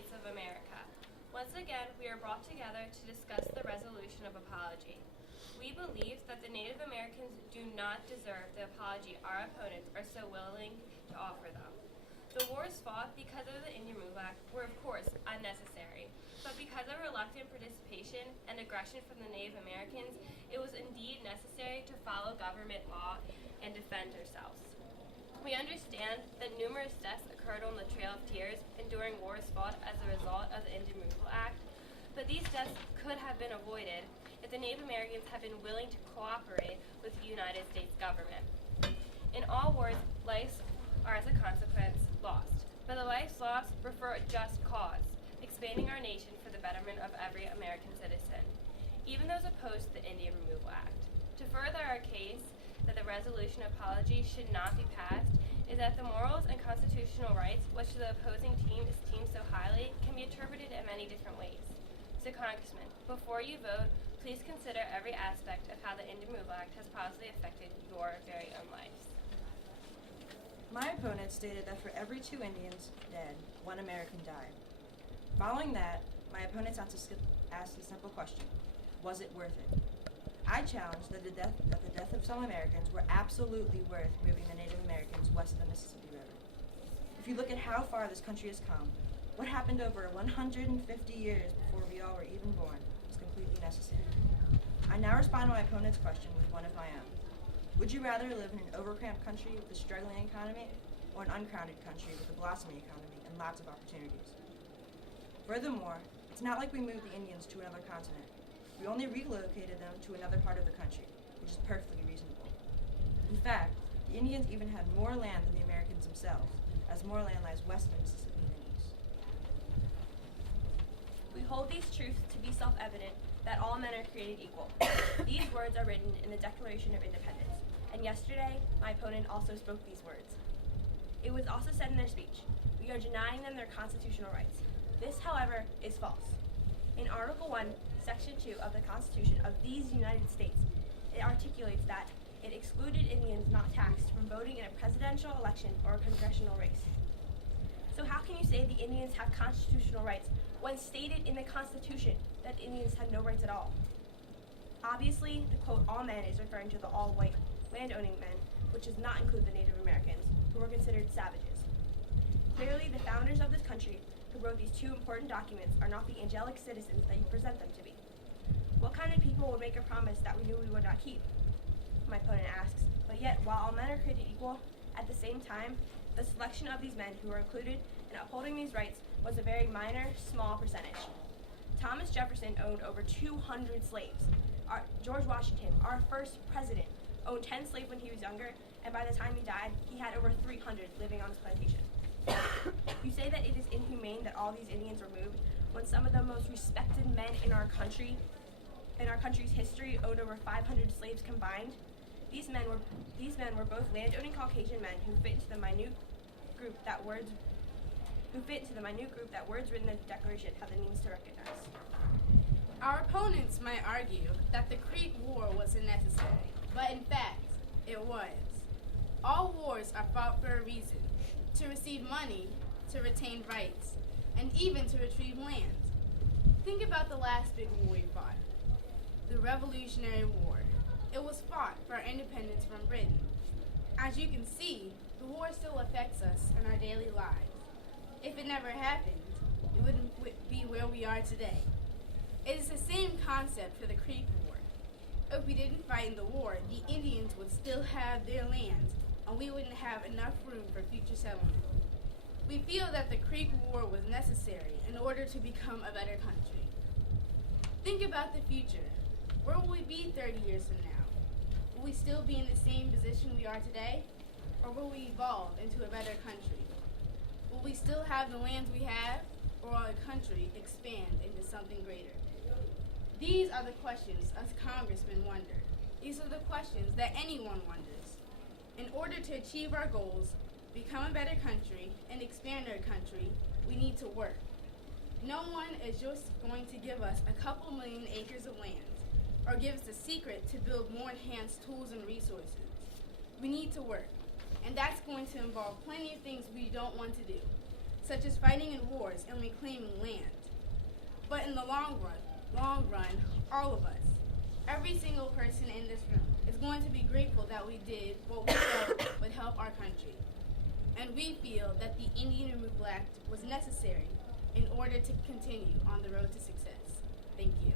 States of America. Once again, we are brought together to discuss the resolution of apology. We believe that the Native Americans do not deserve the apology our opponents are so willing to offer them. The wars fought because of the Indian Removal Act were, of course, unnecessary, but because of reluctant participation and aggression from the Native Americans, it was indeed necessary to follow government law and defend ourselves. We understand that numerous deaths occurred on the Trail of Tears and during wars fought as a result of the Indian Removal Act, but these deaths could have been avoided if the Native Americans had been willing to cooperate with the United States government. In all wars, lives are, as a consequence, lost, but the lives lost were for a just cause, expanding our nation for the betterment of every American citizen, even those opposed to the Indian Removal Act. To further our case that the resolution apology should not be passed is that the morals and constitutional rights which the opposing team esteems so highly can be interpreted in many different ways. So Congressman, before you vote, please consider every aspect of how the Indian Removal Act has positively affected your very own lives. My opponent stated that for every 2 Indians dead, 1 American died. Following that, my opponents asked a simple question: was it worth it? I challenge that the death of some Americans were absolutely worth moving the Native Americans west of the Mississippi River. If you look at how far this country has come, what happened over 150 years before we all were even born was completely necessary. I now respond to my opponent's question with one of my own. Would you rather live in an overcramped country with a struggling economy, or an uncrowded country with a blossoming economy and lots of opportunities? Furthermore, it's not like we moved the Indians to another continent. We only relocated them to another part of the country, which is perfectly reasonable. In fact, the Indians even had more land than the Americans themselves, as more land lies west of the Mississippi than east. We hold these truths to be self-evident, that all men are created equal. These words are written in the Declaration of Independence, and yesterday, my opponent also spoke these words. It was also said in their speech, we are denying them their constitutional rights. This, however, is false. In Article 1, Section 2 of the Constitution of these United States, it articulates that it excluded Indians not taxed from voting in a presidential election or a congressional race. So how can you say the Indians have constitutional rights when stated in the Constitution that Indians had no rights at all? Obviously, the quote, all men is referring to the all-white landowning men, which does not include the Native Americans, who were considered savages. Clearly, the founders of this country who wrote these 2 important documents are not the angelic citizens that you present them to be. What kind of people would make a promise that we knew we would not keep? My opponent asks, but yet, while all men are created equal, at the same time, the selection of these men who were included in upholding these rights was a very minor, small percentage. Thomas Jefferson owned over 200 slaves. George Washington, our first president, owned 10 slaves when he was younger, and by the time he died, he had over 300 living on his plantation. You say that it is inhumane that all these Indians were moved when some of the most respected men in our country's history owned over 500 slaves combined. These men were both landowning Caucasian men who fit into the minute group that words written in the Declaration have the means to recognize. Our opponents might argue that the Creek War wasn't necessary, but in fact, it was. All wars are fought for a reason: to receive money, to retain rights, and even to retrieve land. Think about the last big war we fought, the Revolutionary War. It was fought for our independence from Britain. As you can see, the war still affects us in our daily lives. If it never happened, we wouldn't be where we are today. It is the same concept for the Creek War. If we didn't fight in the war, the Indians would still have their land, and we wouldn't have enough room for future settlement. We feel that the Creek War was necessary in order to become a better country. Think about the future. Where will we be 30 years from now? Will we still be in the same position we are today? Or will we evolve into a better country? Will we still have the lands we have, or will our country expand into something greater? These are the questions us congressmen wonder. These are the questions that anyone wonders. In order to achieve our goals, become a better country, and expand our country, we need to work. No one is just going to give us a couple million acres of land, or give us the secret to build more enhanced tools and resources. We need to work, and that's going to involve plenty of things we don't want to do. such as fighting in wars and reclaiming land. But in the long run, all of us, every single person in this room, is going to be grateful that we did what we felt would help our country. And we feel that the Indian Removal Act was necessary in order to continue on the road to success. Thank you.